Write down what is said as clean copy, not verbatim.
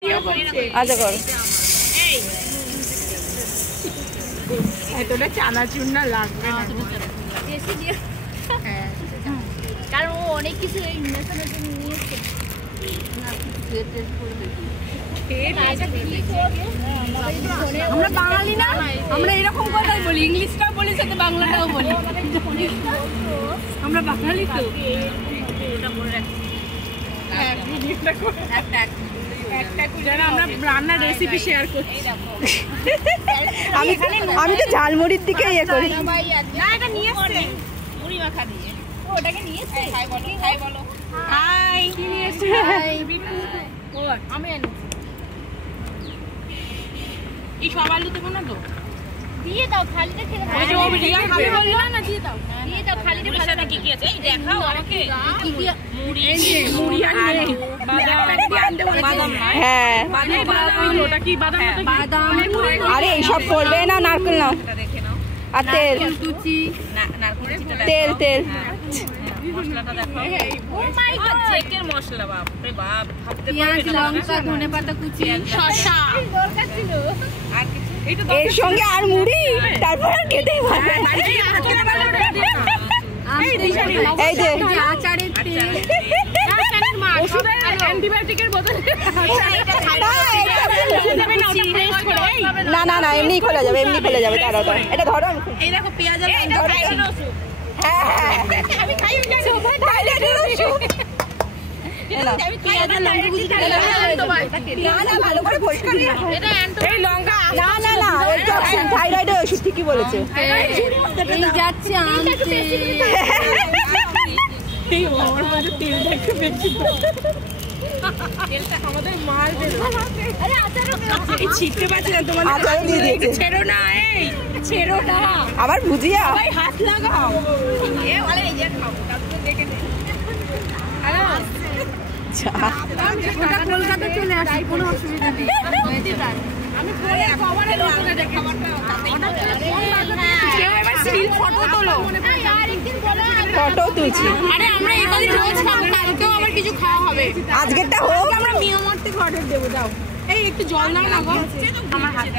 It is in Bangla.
আচ্ছা করো। এতটা চানাচুর না লাগবে না, কারণ ও অনেক কিছু ইনভেস্টমেন্টের জন্য নিয়েছে। আমরা বাঙালি না, আমরা এরকম কথাই বলি, ইংলিশটাও বলি সাথে বাংলাটাও বলি। আমরা বাঙালি তো। আমরা রান্নার রেসিপি শেয়ার করছি। আমি তো ঝালমুড়ির দিকে ইয়ে করি। না এটা নিয়ে এসেছে মুড়ি মাখা দিয়ে। ওটাকে নিয়ে এসেছে। হাই বলো। হাই, কি নিয়ে এসেছে? আমি এনেছি। এই সব আলু দেবো না তো? দিয়ে দাও, খালিটা খেতে ওই যে ও রিয়া খাবে বললো না, দিয়ে দাও। দিয়ে দাও, খালিটা ভালো লাগে। কি কি আছে এই দেখাও আমাকে। কি কি মুড়ি, এই যে মুড়ি আর বাদাম। হ্যাঁ বাদাম, ওটা কি বাদাম? বাদাম। আরে এইসব করবে না, নারকেল নাও আর তেল, তেল তেল। মশলাটা দেখো। ও মাই গড, চেকের মশলা, বাপ রে বাপ, ভাবতে পেঁয়াজ, লঙ্কা, ধনেপাতা কুচি, শসা দরকার ছিল। আর কিছু এর সঙ্গে আর মুড়ি, তারপর আর খেতেই পারবে না। এই যে আচারের তেল, ওষুধের অ্যান্টিবায়োটিকের বোতল। না না না, এমনি খোলা যাবে, এমনি খোলা যাবে। দাঁড়াও দাঁড়াও, এটা ধরো। এই দেখো পেঁয়াজ আর লঙ্কা। হ্যাঁ হ্যাঁ, আমি খাই না। পেঁয়াজ আর লঙ্কা কুচি না না, ভালো করে পরিষ্কার করে রাখো। এটা এই লঙ্কা না না না, এটা থাইরয়েডের ওষুধ, ঠিকই বলেছে। এই যাচ্ছে আনতে। এই ওর মধ্যে তেলটা একটু বেশি, তেলটা আমাদের মার দেবে। আরে আচারও এই ছিটতে পারছি না তোমার। আচারও দিয়ে দিয়েছে। ছেড়ো না, এই ছেড়ো না, আবার ভুজিয়া। ভাই হাত লাগাও। এ বলে এই যে খাবো, তারপর দেখে নে। হ্যালো, ওটা কলকাতা চলে আসি, কোনো অসুবিধা নেই। আমি ফোনে কভারে লোকে দেখে খাবারটা কেউ এবার সিল ফটো তোলো। আরেকদিন বলো। ফটো তুলছি। আরে আমরা এবারে রোজ খাবো, কালকেও আবার কিছু খাওয়া হবে। আজকেরটা হোক। আমরা মিয়ামর্তে অর্ডার দেবো। দাও এই একটু জল দাও না গো আমার হাতে।